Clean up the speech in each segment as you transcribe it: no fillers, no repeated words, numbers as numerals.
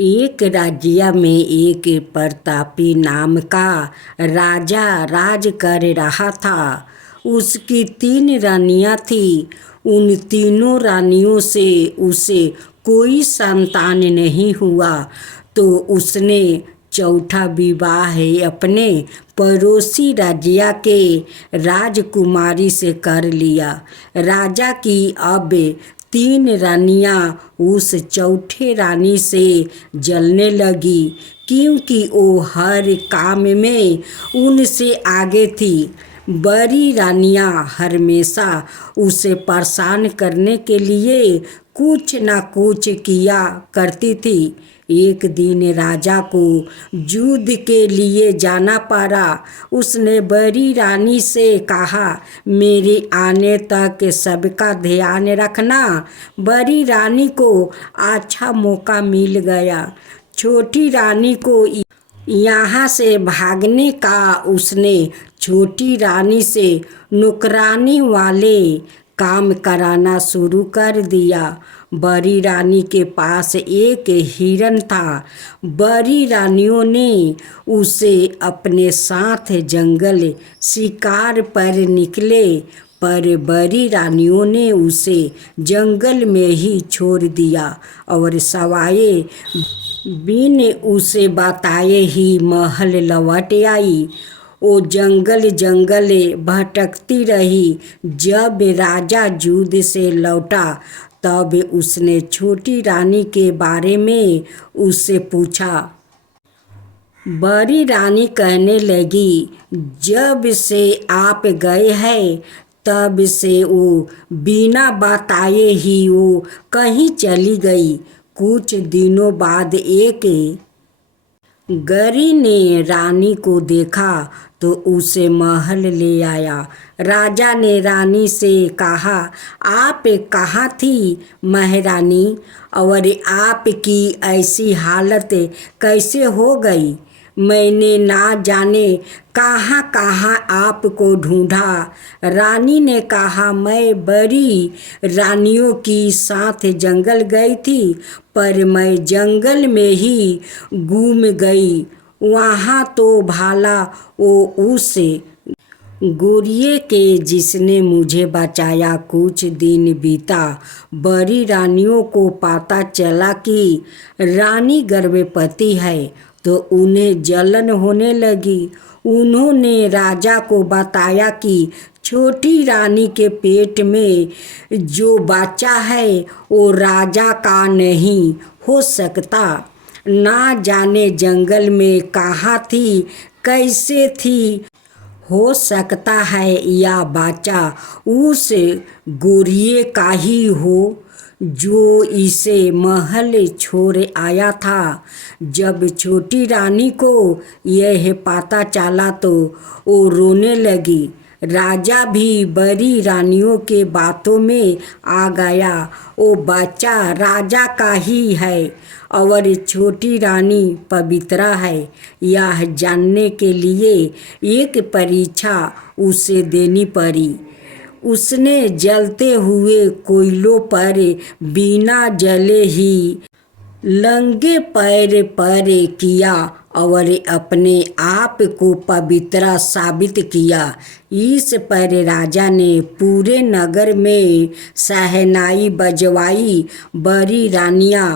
एक राज्य में एक प्रतापी नाम का राजा राज कर रहा था। उसकी 3 रानियां थी। उन तीनों रानियों से उसे कोई संतान नहीं हुआ, तो उसने चौथा विवाह अपने पड़ोसी राज्य के राजकुमारी से कर लिया। राजा की अब 3 रानियां उस चौथे रानी से जलने लगी, क्योंकि वो हर काम में उनसे आगे थी। बड़ी रानियां हमेशा उसे परेशान करने के लिए कुछ न कुछ किया करती थी। एक दिन राजा को युद्ध के लिए जाना पड़ा। उसने बड़ी रानी से कहा, मेरे आने तक सबका ध्यान रखना। बड़ी रानी को अच्छा मौका मिल गया। छोटी रानी को यहाँ से भागने का उसने छोटी रानी से नौकरानी वाले काम कराना शुरू कर दिया। बड़ी रानी के पास एक हिरन था। बड़ी रानियों ने उसे अपने साथ जंगल शिकार पर निकले, पर बड़ी रानियों ने उसे जंगल में ही छोड़ दिया और सवाए बिन उसे बताए ही महल लौट आई। वो जंगल भटकती रही। जब राजा युद्ध से लौटा तब उसने छोटी रानी के बारे में उससे पूछा। बड़ी रानी कहने लगी, जब से आप गए हैं तब से वो बिना बताए ही वो कहीं चली गई। कुछ दिनों बाद एक गरी ने रानी को देखा तो उसे महल ले आया। राजा ने रानी से कहा, आप कहाँ थी महारानी, और आपकी ऐसी हालत कैसे हो गई? मैंने ना जाने कहाँ कहाँ आपको ढूंढा। रानी ने कहा, मैं बड़ी रानियों की साथ जंगल गई थी, पर मैं जंगल में ही गुम गई। वहाँ तो भाला वो उस गोरिये के जिसने मुझे बचाया। कुछ दिन बीता। बड़ी रानियों को पता चला कि रानी गर्भवती है, तो उन्हें जलन होने लगी। उन्होंने राजा को बताया कि छोटी रानी के पेट में जो बच्चा है वो राजा का नहीं हो सकता। ना जाने जंगल में कहाँ थी, कैसे थी। हो सकता है यह बच्चा उस गोरिये का ही हो जो इसे महल छोड़ आया था। जब छोटी रानी को यह पता चला तो वो रोने लगी। राजा भी बड़ी रानियों के बातों में आ गया। वो बच्चा राजा का ही है और छोटी रानी पवित्र है, यह जानने के लिए एक परीक्षा उसे देनी पड़ी। उसने जलते हुए कोयलों पर बिना जले ही नंगे पैर पर किया और अपने आप को पवित्र साबित किया। इस पर राजा ने पूरे नगर में शहनाई बजवाई। बड़ी रानियां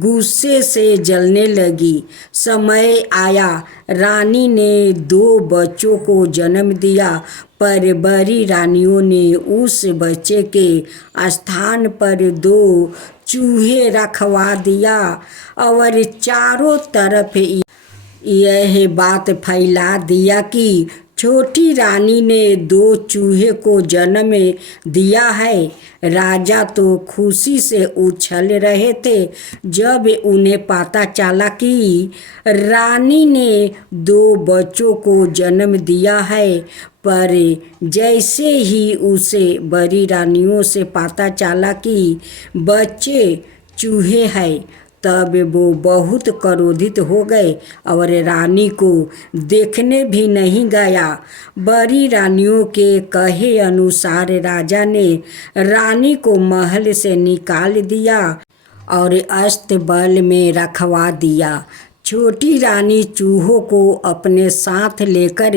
गुस्से से जलने लगी। समय आया, रानी ने 2 बच्चों को जन्म दिया, पर बड़ी रानियों ने उस बच्चे के स्थान पर 2 चूहे रखवा दिया और चारों तरफ यह बात फैला दिया कि छोटी रानी ने 2 चूहे को जन्म दिया है। राजा तो खुशी से उछल रहे थे जब उन्हें पता चला कि रानी ने 2 बच्चों को जन्म दिया है, पर जैसे ही उसे बड़ी रानियों से पता चला कि बच्चे चूहे हैं, तब वो बहुत क्रोधित हो गए और रानी को देखने भी नहीं गया। बड़ी रानियों के कहे अनुसार राजा ने रानी को महल से निकाल दिया और अस्तबल में रखवा दिया। छोटी रानी चूहों को अपने साथ लेकर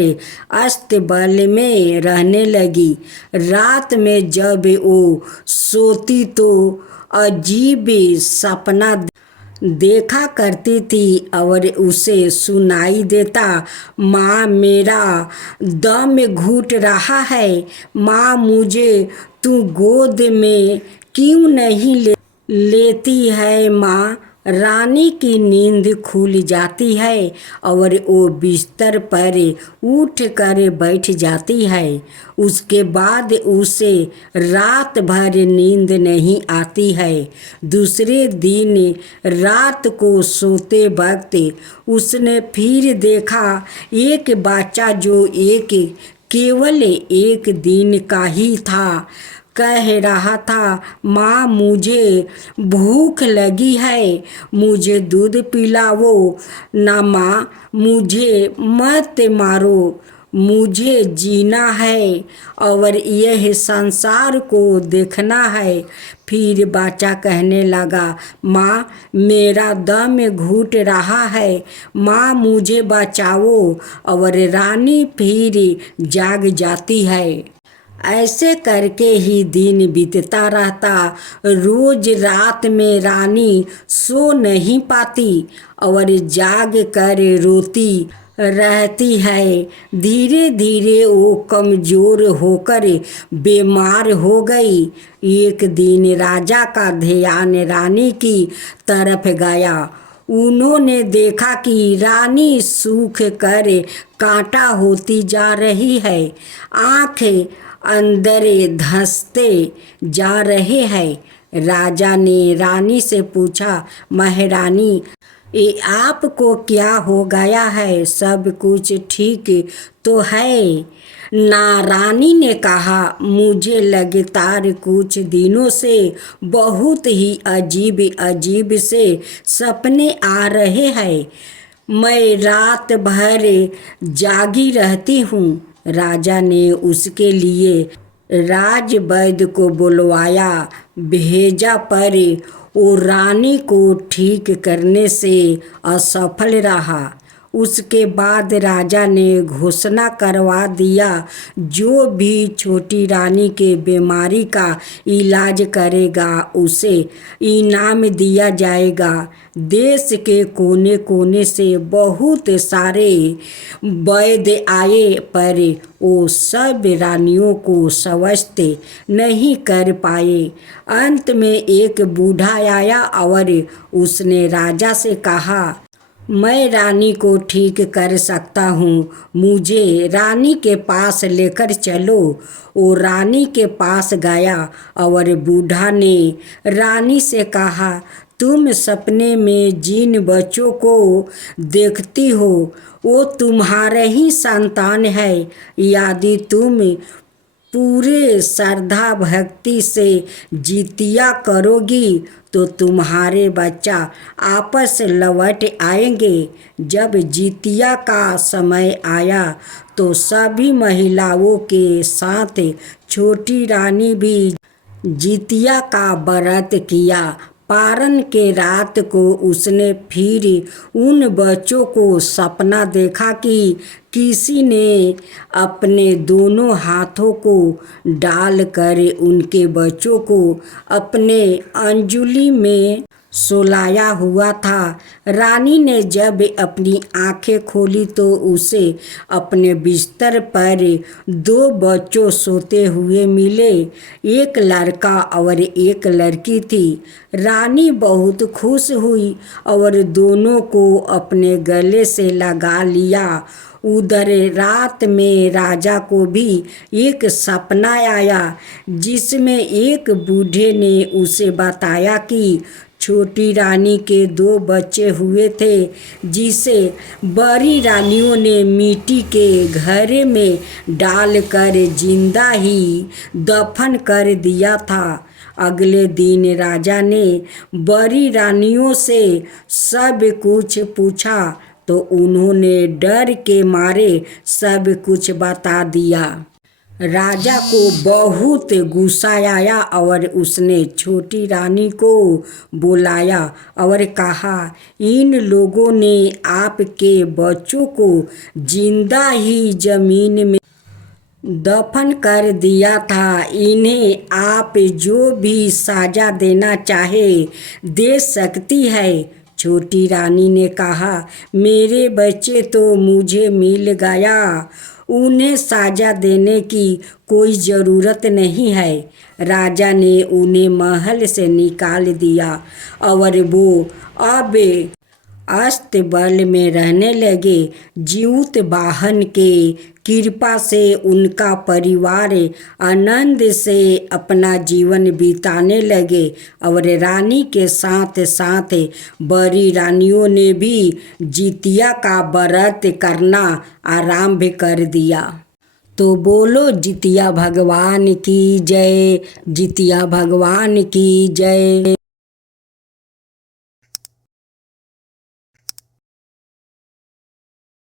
अस्तबल में रहने लगी। रात में जब वो सोती तो अजीब सपना देखा करती थी और उसे सुनाई देता, माँ मेरा दम घुट रहा है, माँ मुझे तू गोद में क्यों नहीं लेती है माँ। रानी की नींद खुल जाती है और वो बिस्तर पर उठ कर बैठ जाती है। उसके बाद उसे रात भर नींद नहीं आती है। दूसरे दिन रात को सोते वक्त उसने फिर देखा एक बच्चा जो केवल एक दिन का ही था, कह रहा था, माँ मुझे भूख लगी है, मुझे दूध पिलाओ ना माँ, मुझे मत मारो, मुझे जीना है और यह संसार को देखना है। फिर बच्चा कहने लगा, माँ मेरा दम घुट रहा है, माँ मुझे बचाओ। और रानी फिर जाग जाती है। ऐसे करके ही दिन बीतता रहता। रोज रात में रानी सो नहीं पाती और जाग कर रोती रहती है। धीरे धीरे वो कमज़ोर होकर बीमार हो गई। एक दिन राजा का ध्यान रानी की तरफ गया। उन्होंने देखा कि रानी सूख कर कांटा होती जा रही है, आँखें अंदर धंसते जा रहे हैं। राजा ने रानी से पूछा, महारानी ये आपको क्या हो गया है, सब कुछ ठीक तो है ना। रानी ने कहा, मुझे लगातार कुछ दिनों से बहुत ही अजीब अजीब से सपने आ रहे हैं, मैं रात भर जागी रहती हूँ। राजा ने उसके लिए राजवैद्य को बुलवाया भेजा, पर वो रानी को ठीक करने से असफल रहा। उसके बाद राजा ने घोषणा करवा दिया, जो भी छोटी रानी के बीमारी का इलाज करेगा उसे इनाम दिया जाएगा। देश के कोने कोने से बहुत सारे वैद्य आए, पर वो सब रानियों को स्वस्थ नहीं कर पाए। अंत में एक बूढ़ा आया और उसने राजा से कहा, मैं रानी को ठीक कर सकता हूँ, मुझे रानी के पास लेकर चलो। वो रानी के पास गया और बूढ़ा ने रानी से कहा, तुम सपने में जिन बच्चों को देखती हो वो तुम्हारे ही संतान है। यदि तुम पूरे श्रद्धा भक्ति से जितिया करोगी तो तुम्हारे बच्चा आपस लौट आएंगे। जब जितिया का समय आया तो सभी महिलाओं के साथ छोटी रानी भी जितिया का व्रत किया। पारण के रात को उसने फिर उन बच्चों को सपना देखा कि किसी ने अपने दोनों हाथों को डालकर उनके बच्चों को अपने अंजुली में सुलाया हुआ था। रानी ने जब अपनी आंखें खोली तो उसे अपने बिस्तर पर दो बच्चों सोते हुए मिले, एक लड़का और एक लड़की थी। रानी बहुत खुश हुई और दोनों को अपने गले से लगा लिया। उधर रात में राजा को भी एक सपना आया, जिसमें एक बूढ़े ने उसे बताया कि छोटी रानी के दो बच्चे हुए थे, जिसे बड़ी रानियों ने मिट्टी के घड़े में डालकर जिंदा ही दफन कर दिया था। अगले दिन राजा ने बड़ी रानियों से सब कुछ पूछा तो उन्होंने डर के मारे सब कुछ बता दिया। राजा को बहुत गुस्सा आया और उसने छोटी रानी को बुलाया और कहा, इन लोगों ने आपके बच्चों को जिंदा ही जमीन में दफन कर दिया था। इन्हें आप जो भी सजा देना चाहे दे सकती है। छोटी रानी ने कहा, मेरे बच्चे तो मुझे मिल गया, उन्हें सजा देने की कोई ज़रूरत नहीं है। राजा ने उन्हें महल से निकाल दिया और वो अब अस्तबल में रहने लगे। जीवत वाहन के कृपा से उनका परिवार आनंद से अपना जीवन बिताने लगे और रानी के साथ साथ बड़ी रानियों ने भी जितिया का व्रत करना आरंभ कर दिया। तो बोलो जितिया भगवान की जय, जितिया भगवान की जय।